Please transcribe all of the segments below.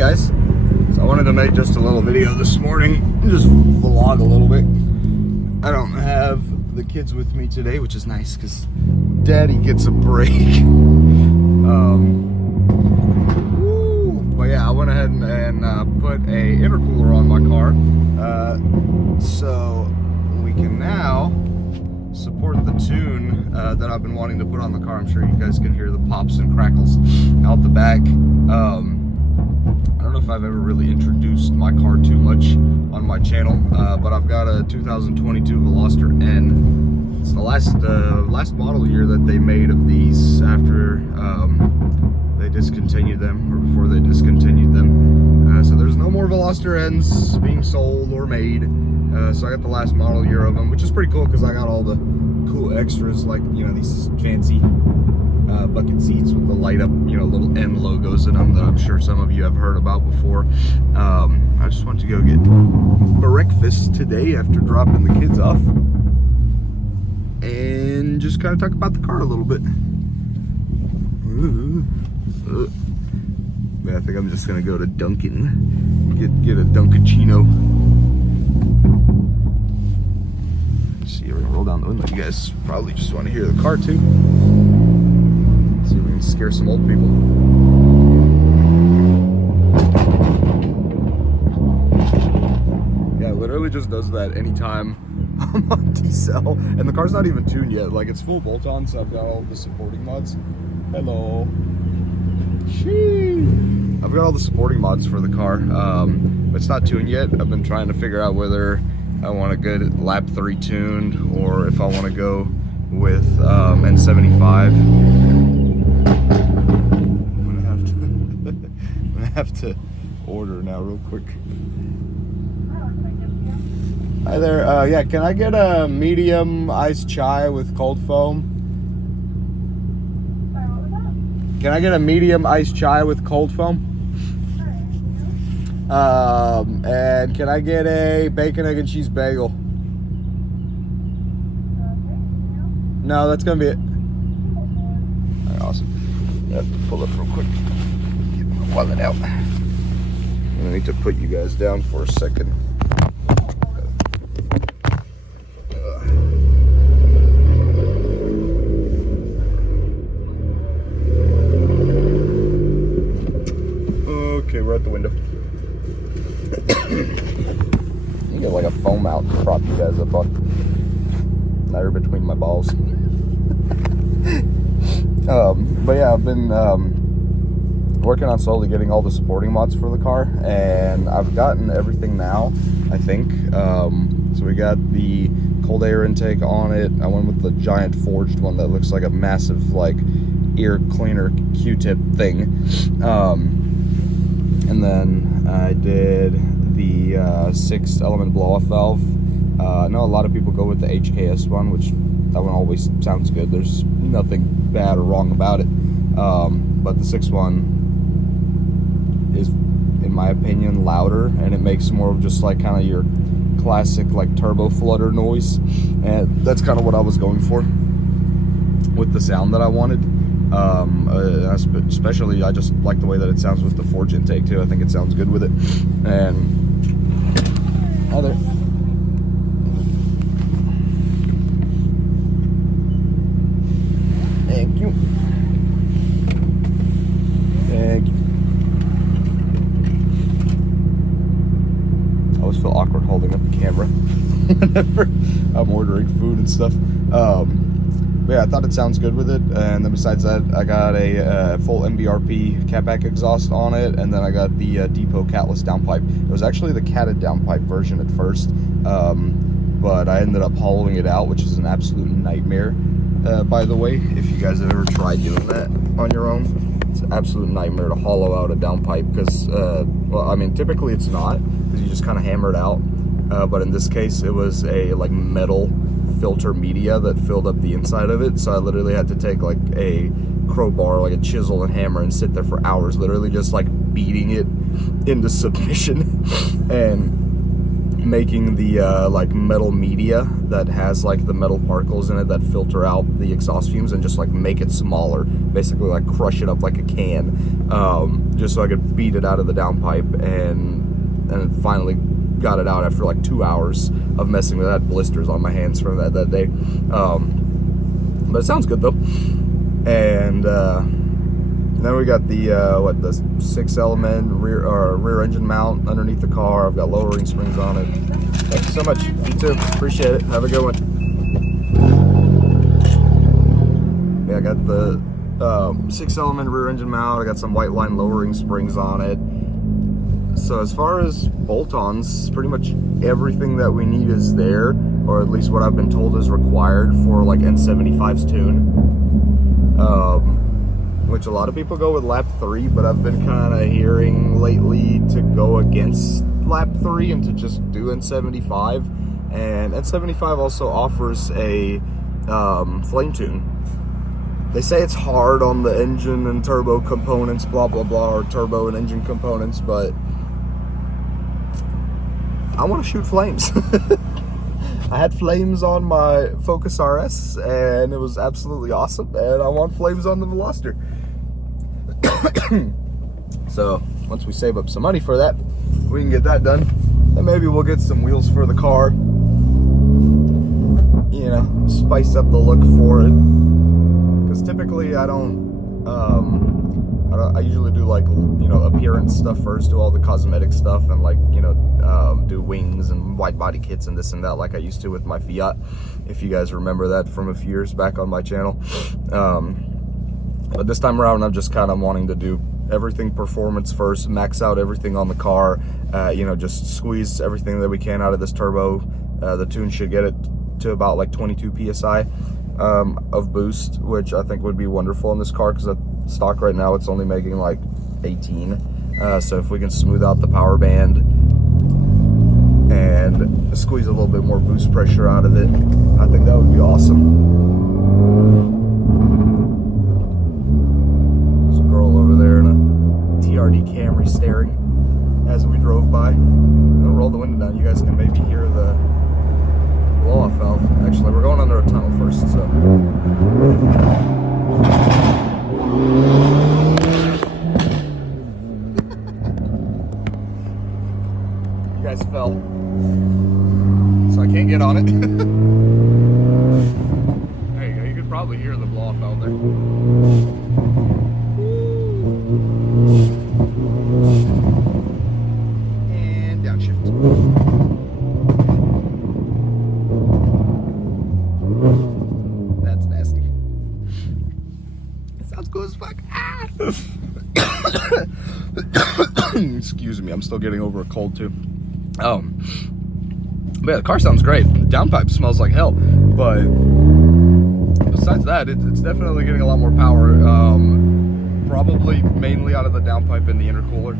guys. So I wanted to make just a little video this morning, just vlog a little bit. I don't have the kids with me today, which is nice because Daddy gets a break. But yeah, I went ahead and put a intercooler on my car, so we can now support the tune that I've been wanting to put on the car. I'm sure you guys can hear the pops and crackles out the back. I don't know if I've ever really introduced my car too much on my channel, but I've got a 2022 Veloster N. It's the last model year that they made of these after they discontinued them, or before they discontinued them. So there's no more Veloster N's being sold or made. So I got the last model year of them, which is pretty cool because I got all the cool extras, like, you know, these fancy bucket seats with the light up, you know, little N logos in them that I'm sure some of you have heard about before. I just went to go get breakfast today after dropping the kids off and just kind of talk about the car a little bit. But I think I'm just gonna go to Dunkin', get a Dunkaccino. See, roll down the window. You guys probably just want to hear the car too. See if we can scare some old people. Yeah, it literally just does that anytime I'm on decel. And the car's not even tuned yet. Like, it's full bolt-on, so I've got all the supporting mods. Hello. Sheesh. I've got all the supporting mods for the car. But it's not tuned yet. I've been trying to figure out whether I want a good lap 3 tuned or if I want to go with N75. I'm gonna have to order now real quick. Hi there. Yeah, can I get a medium iced chai with cold foam? Sorry, what was that? Can I get a medium iced chai with cold foam? And can I get a bacon, egg, and cheese bagel? No, that's gonna be it. All right, awesome. I have to pull up real quick. Get my wallet out. I need to put you guys down for a second. Okay, we're at the window. You get like a foam out to prop you guys up on. Now you're between my balls. But yeah, I've been working on slowly getting all the supporting mods for the car, and I've gotten everything now, I think. So we got the cold air intake on it. I went with the giant forged one that looks like a massive, like, ear cleaner Q-tip thing. And then I did the 6-element blow-off valve. I know a lot of people go with the HKS one, which that one always sounds good. There's nothing bad or wrong about it. But the 6 one is, in my opinion, louder, and it makes more of just like kind of your classic like turbo flutter noise. And that's kind of what I was going for with the sound that I wanted. Especially, I just like the way that it sounds with the forge intake too. I think it sounds good with it. And hi there. Thank you. Thank you. I always feel awkward holding up the camera whenever I'm ordering food and stuff. But yeah, I thought it sounds good with it. And then besides that, I got a full MBRP catback exhaust on it, and then I got the Depot catless downpipe. It was actually the catted downpipe version at first, but I ended up hollowing it out, which is an absolute nightmare. By the way, if you guys have ever tried doing that on your own, it's an absolute nightmare to hollow out a downpipe because, well, I mean, typically it's not, because you just kind of hammer it out. But in this case, it was a like metal filter media that filled up the inside of it, so I literally had to take like a crowbar, like a chisel and hammer, and sit there for hours, literally just like beating it into submission. And making the like metal media that has like the metal particles in it that filter out the exhaust fumes, and just like make it smaller, basically like crush it up like a can, just so I could beat it out of the downpipe, and finally got it out after like 2 hours of messing with that. Blisters on my hands from that day, but it sounds good though. And then we got the the 6-element rear engine mount underneath the car. I've got lowering springs on it. Thank you so much. You too. Appreciate it. Have a good one. Yeah, I got the 6-element rear engine mount. I got some white line lowering springs on it. So as far as bolt-ons, pretty much everything that we need is there, or at least what I've been told is required for like N75's tune. Which a lot of people go with lap 3, but I've been kind of hearing lately to go against lap 3 and to just do N75. And N75 also offers a flame tune. They say it's hard on the engine and turbo components, blah blah blah, or turbo and engine components, but I want to shoot flames. I had flames on my Focus RS, and it was absolutely awesome, and I want flames on the Veloster. So once we save up some money for that, we can get that done, and maybe we'll get some wheels for the car, you know, spice up the look for it, because typically I usually do like, you know, appearance stuff first, do all the cosmetic stuff, and like, you know, do wings and wide body kits and this and that like I used to with my Fiat, if you guys remember that from a few years back on my channel. But this time around, I'm just kind of wanting to do everything performance first, max out everything on the car, you know, just squeeze everything that we can out of this turbo. The tune should get it to about like 22 PSI of boost, which I think would be wonderful in this car, because at stock right now it's only making like 18. So if we can smooth out the power band and squeeze a little bit more boost pressure out of it, I think that would be awesome. There's a girl over there in a TRD Camry staring as we drove by. I'll roll the window down. You guys can maybe hear the blow-off valve. Actually, we're going under a tunnel first, so. You guys fell, so I can't get on it. There you go. You could probably hear the blow-off valve there. And downshift. That's nasty. It sounds cool as fuck. Ah! Excuse me, I'm still getting over a cold too. But yeah, the car sounds great. The downpipe smells like hell, but besides that, it's definitely getting a lot more power. Probably mainly out of the downpipe and the intercooler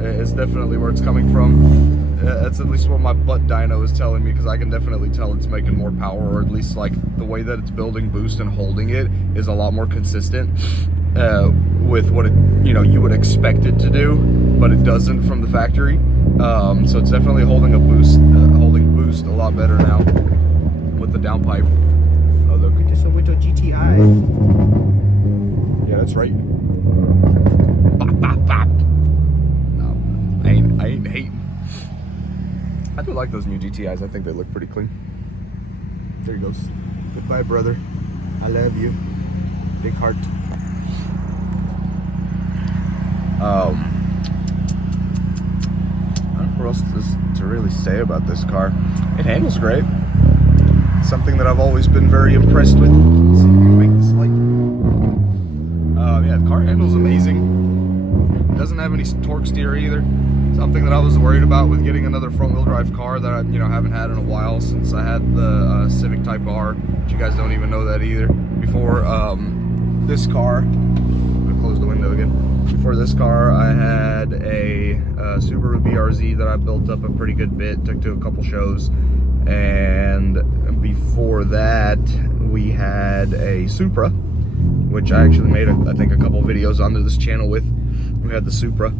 is definitely where it's coming from. That's at least what my butt dyno is telling me, because I can definitely tell it's making more power, or at least like the way that it's building boost and holding it is a lot more consistent with what it, you know, you would expect it to do, but it doesn't from the factory. So it's definitely holding boost a lot better now with the downpipe. Oh, look at this window GTI. Yeah, that's right. Bop, bop, bop. No, I ain't hating. I do like those new GTIs. I think they look pretty clean. There he goes. Goodbye, brother. I love you. Big heart. I don't know what else to really say about this car. It handles great. It's something that I've always been very impressed with. Let's see if we can make this light. Yeah, the car handles amazing. It doesn't have any torque steer either. Something that I was worried about with getting another front-wheel drive car that I, you know, haven't had in a while, since I had the Civic Type R, which you guys don't even know that either. Before this car, I'm gonna close the window again. Before this car, I had a Subaru BRZ that I built up a pretty good bit, took to a couple shows, and before that, we had a Supra, which I actually made, I think, a couple videos onto this channel with. We had the Supra.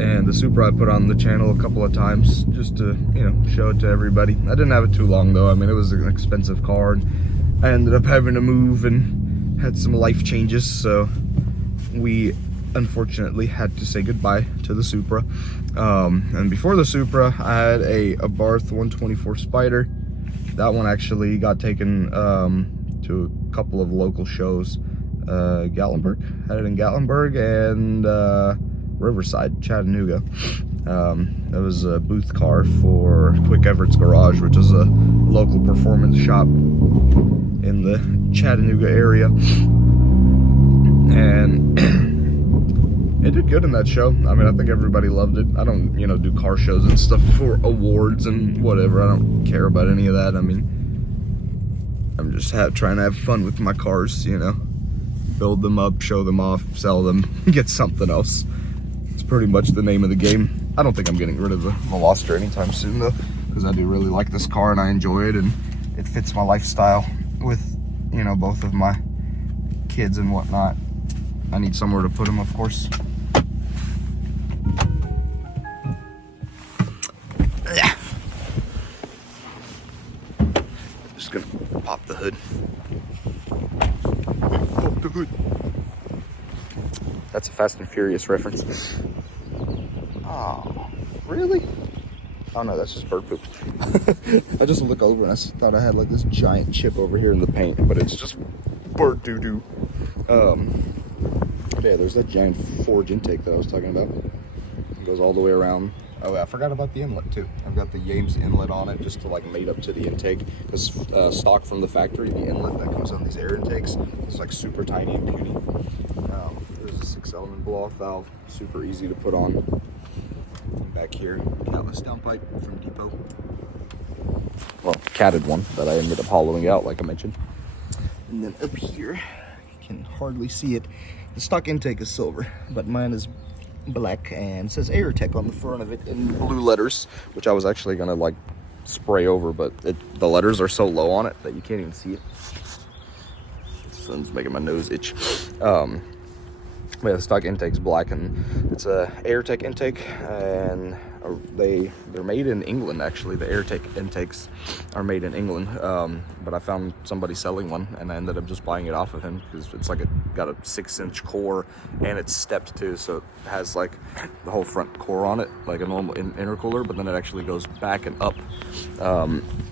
And the Supra I put on the channel a couple of times just to, you know, show it to everybody. I didn't have it too long though. I mean, it was an expensive car, and I ended up having to move and had some life changes, so we unfortunately had to say goodbye to the Supra. And before the Supra, I had a Abarth 124 Spider. That one actually got taken to a couple of local shows. Gatlinburg, had it in Gatlinburg, and Riverside, Chattanooga. That was a booth car for Quick Everett's Garage, which is a local performance shop in the Chattanooga area. And it did good in that show. I mean, I think everybody loved it. I don't, you know, do car shows and stuff for awards and whatever. I don't care about any of that. I mean, I'm just trying to have fun with my cars, you know. Build them up, show them off, sell them, get something else. It's pretty much the name of the game. I don't think I'm getting rid of the veloster anytime soon though, because I do really like this car and I enjoy it, and it fits my lifestyle with, you know, both of my kids and whatnot. I need somewhere to put them, of course. Yeah. Just gonna pop the hood. Pop the hood. That's a Fast and Furious reference. Oh, really? Oh no, that's just bird poop. I just look over and I thought I had like this giant chip over here in the paint, but it's just bird doo-doo. Yeah, there's that giant forge intake that I was talking about. It goes all the way around. Oh, I forgot about the inlet too. I've got the Yames inlet on it just to like mate up to the intake. Because stock from the factory, the inlet that comes on these air intakes is like super tiny and puny. There's a 6-element blow-off valve, super easy to put on. And back here, catless downpipe from Depot. Well, catted one that I ended up hollowing out, like I mentioned. And then up here, you can hardly see it. The stock intake is silver, but mine is black and says Airtech on the front of it in blue letters, which I was actually gonna like spray over, but the letters are so low on it that you can't even see it. This one's making my nose itch. Yeah, the stock intake's black, and it's a Airtech intake, and they're made in England actually. The Airtech intakes are made in England, but I found somebody selling one, and I ended up just buying it off of him because it's like got a 6-inch core, and it's stepped too, so it has like the whole front core on it, like a normal intercooler, but then it actually goes back and up,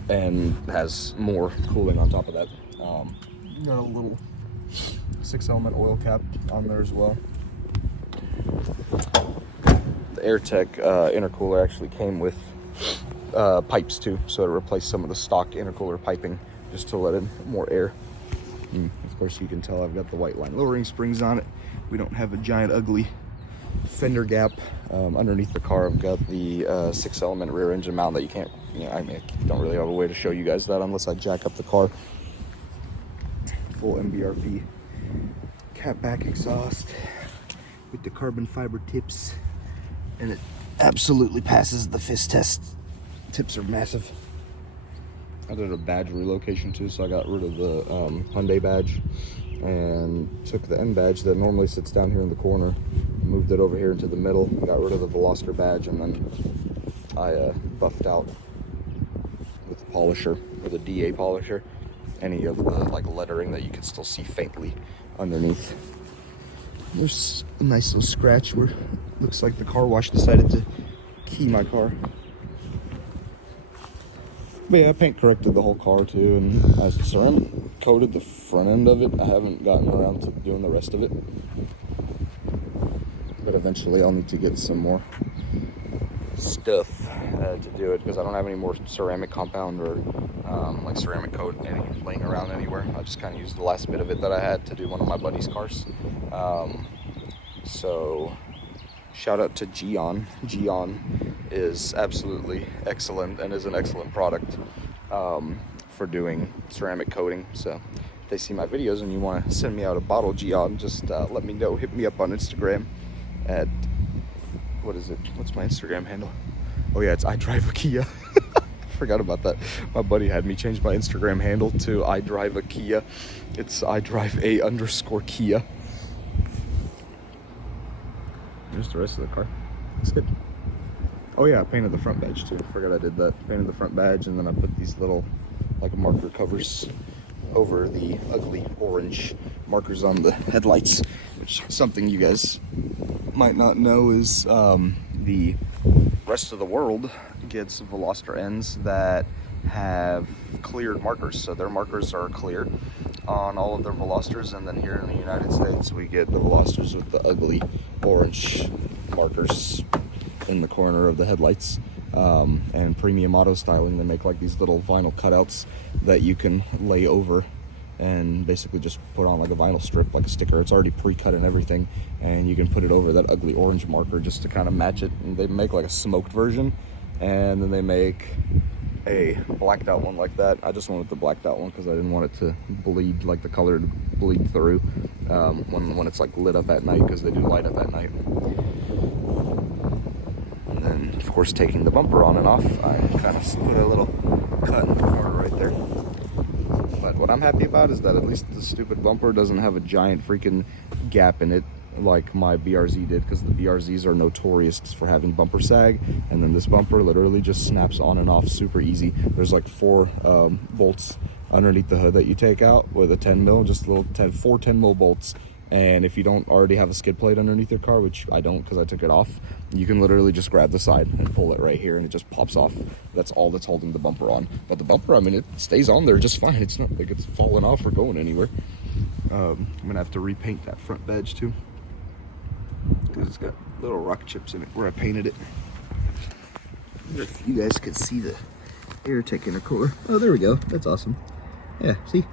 and has more cooling on top of that. Got a little 6-element oil cap on there as well. The Airtech intercooler actually came with pipes too, so it replaced some of the stock intercooler piping just to let in more air. And of course, you can tell I've got the white line lowering springs on it. We don't have a giant ugly fender gap. Underneath the car, I've got the 6-element rear engine mount that you can't, you know, I mean, I don't really have a way to show you guys that unless I jack up the car. Full MBRP cat back exhaust with the carbon fiber tips, and it absolutely passes the fist test. Tips are massive. I did a badge relocation too, so I got rid of the Hyundai badge and took the N badge that normally sits down here in the corner, moved it over here into the middle, got rid of the Veloster badge, and then I buffed out with the polisher, with a DA polisher, any of the like lettering that you can still see faintly underneath. There's a nice little scratch where it looks like the car wash decided to key my car. But yeah, I paint corrected the whole car too, and I ceramic coated the front end of it. I haven't gotten around to doing the rest of it, but eventually I'll need to get some more stuff to do it, because I don't have any more ceramic compound or like ceramic coat laying around anywhere. I just kind of used the last bit of it that I had to do one of my buddy's cars. So shout out to Gion. Gion is absolutely excellent and is an excellent product for doing ceramic coating. So if they see my videos and you want to send me out a bottle, Gion, just let me know. Hit me up on Instagram at, what is it? What's my Instagram handle? Oh yeah, it's I Drive a Kia. Forgot about that. My buddy had me change my Instagram handle to I Drive a Kia. It's I Drive a_Kia. Here's the rest of the car. It's good. Oh yeah, I painted the front badge too. Forgot I did that. Painted the front badge, and then I put these little like marker covers over the ugly orange markers on the headlights, which something you guys might not know is the rest of the world gets veloster ends that have cleared markers. So their markers are clear on all of their velosters, and then here in the United States we get the velosters with the ugly orange markers in the corner of the headlights. And Premium Auto Styling, they make like these little vinyl cutouts that you can lay over and basically just put on like a vinyl strip, like a sticker. It's already pre-cut and everything, and you can put it over that ugly orange marker just to kind of match it. And they make like a smoked version, and then they make a blacked out one like that. I just wanted the blacked out one because I didn't want it to bleed, like the color to bleed through when it's like lit up at night, because they do light up at night. And then of course taking the bumper on and off, I kind of put a little cut in the corner right there. But what I'm happy about is that at least the stupid bumper doesn't have a giant freaking gap in it like my BRZ did, because the BRZs are notorious for having bumper sag, and then this bumper literally just snaps on and off super easy. There's like 4 bolts underneath the hood that you take out with a 10 mil, just little 4 10 mil bolts. And if you don't already have a skid plate underneath your car, which I don't because I took it off, you can literally just grab the side and pull it right here, and it just pops off. That's all that's holding the bumper on. But the bumper, I mean, it stays on there just fine. It's not like it's falling off or going anywhere. I'm gonna have to repaint that front badge too, because it's got little rock chips in it where I painted it. I wonder if you guys could see the air tech intercooler. Oh, there we go. That's awesome. Yeah, see? You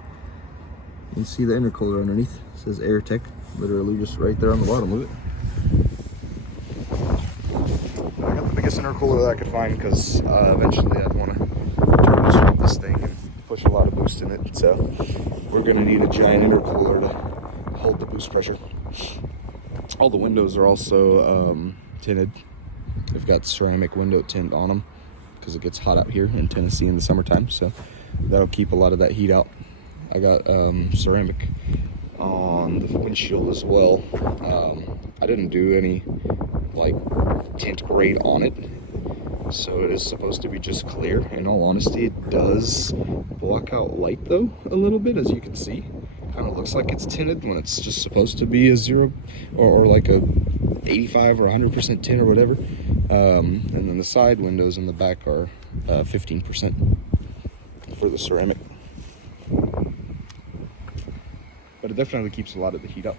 can see the intercooler underneath. It says air tech, literally just right there on the bottom of it. But I got the biggest intercooler that I could find, because eventually I'd want to turbo swap this thing and push a lot of boost in it. So we're going to need a giant intercooler to hold the boost pressure. All the windows are also tinted. They've got ceramic window tint on them because it gets hot out here in Tennessee in the summertime, so that'll keep a lot of that heat out. I got ceramic on the windshield as well. I didn't do any like tint grade on it, so it is supposed to be just clear. In all honesty, it does block out light though a little bit, as you can see. Kind of looks like it's tinted when it's just supposed to be a 0 or like a 85 or 100% tint or whatever. And then the side windows in the back are 15% for the ceramic. But it definitely keeps a lot of the heat up.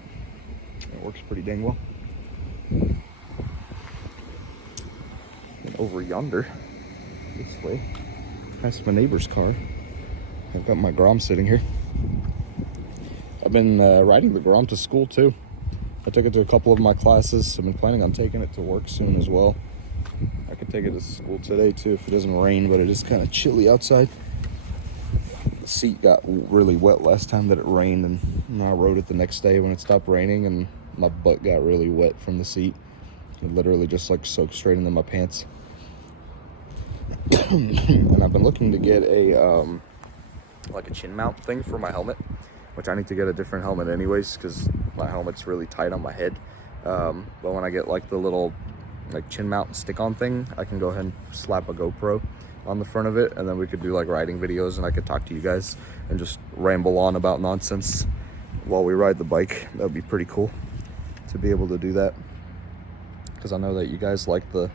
It works pretty dang well. And over yonder, this way, past my neighbor's car, I've got my Grom sitting here. I've been riding the Grom to school too. I took it to a couple of my classes. I've been planning on taking it to work soon as well. I could take it to school today too if it doesn't rain, but it is kind of chilly outside. The seat got really wet last time that it rained, and I rode it the next day when it stopped raining, and my butt got really wet from the seat. It literally just like soaked straight into my pants. And I've been looking to get a like a chin mount thing for my helmet, which I need to get a different helmet anyways because my helmet's really tight on my head. But when I get like the little like chin mount stick-on thing, I can go ahead and slap a GoPro on the front of it, and then we could do like riding videos, and I could talk to you guys and just ramble on about nonsense while we ride the bike. That would be pretty cool to be able to do that, because I know that you guys like the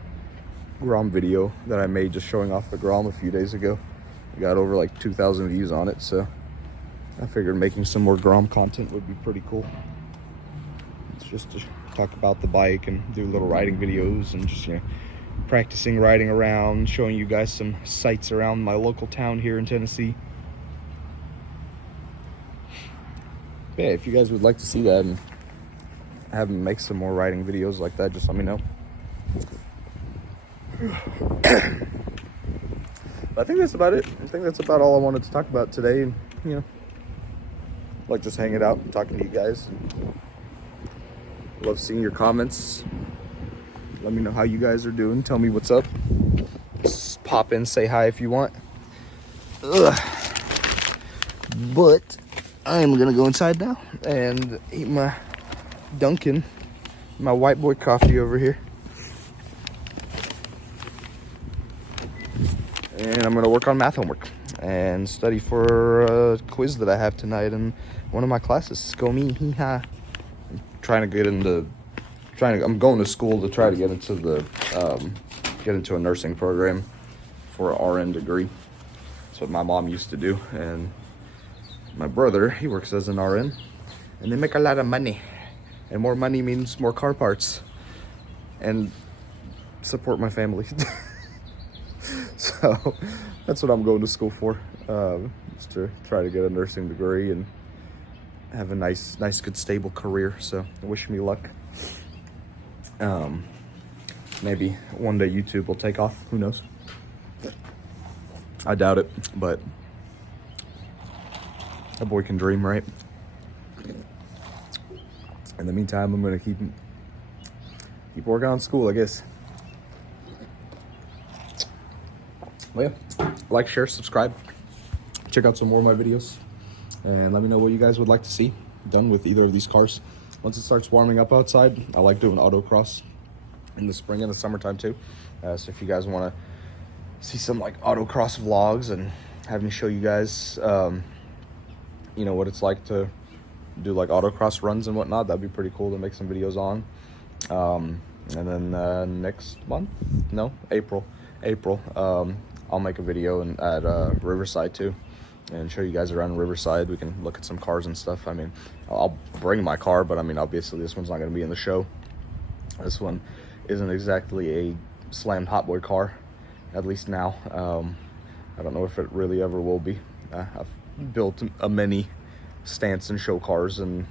Grom video that I made just showing off the Grom a few days ago. We got over like 2,000 views on it, so I figured making some more Grom content would be pretty cool. It's just to talk about the bike and do little riding videos and just, you know, practicing riding around, showing you guys some sights around my local town here in Tennessee. But yeah, if you guys would like to see that and have me make some more riding videos like that, just let me know. But I think that's about it. I think that's about all I wanted to talk about today, and you know, like just hanging out and talking to you guys. Love seeing your comments. Let me know how you guys are doing. Tell me what's up. Just pop in, say hi if you want. Ugh. But I'm gonna go inside now and eat my Dunkin', my white boy coffee over here. and I'm gonna work on math homework and study for a quiz that I have tonight in one of my classes. Go me, hee ha. I'm going to school to try to get into a nursing program for an RN degree. That's what my mom used to do, and my brother, he works as an RN, and they make a lot of money, and more money means more car parts and support my family. So that's what I'm going to school for, is to try to get a nursing degree and have a nice, good, stable career. So wish me luck. Maybe one day YouTube will take off. Who knows? I doubt it, but a boy can dream, right? In the meantime, I'm gonna keep working on school, I guess. Well, yeah, like, share, subscribe. Check out some more of my videos, and let me know what you guys would like to see done with either of these cars. Once it starts warming up outside, I like doing autocross in the spring and the summertime too. So if you guys want to see some like autocross vlogs and have me show you guys, you know, what it's like to do like autocross runs and whatnot, that'd be pretty cool to make some videos on. And then next month, no, April, I'll make a video at Riverside too, and show you guys around Riverside. We can look at some cars and stuff. I mean, I'll bring my car, but I mean, obviously this one's not going to be in the show. This one isn't exactly a slammed hot boy car, at least now. I don't know if it really ever will be. I've built a many stance and show cars, and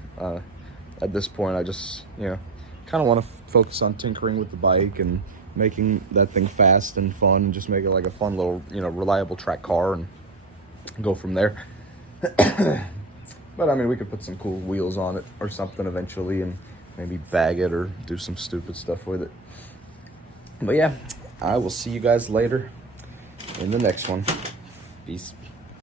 at this point I just, you know, kind of want to focus on tinkering with the bike and making that thing fast and fun, and just make it like a fun little, you know, reliable track car and go from there. But I mean, we could put some cool wheels on it or something eventually, and maybe bag it or do some stupid stuff with it. But yeah, I will see you guys later in the next one. Peace.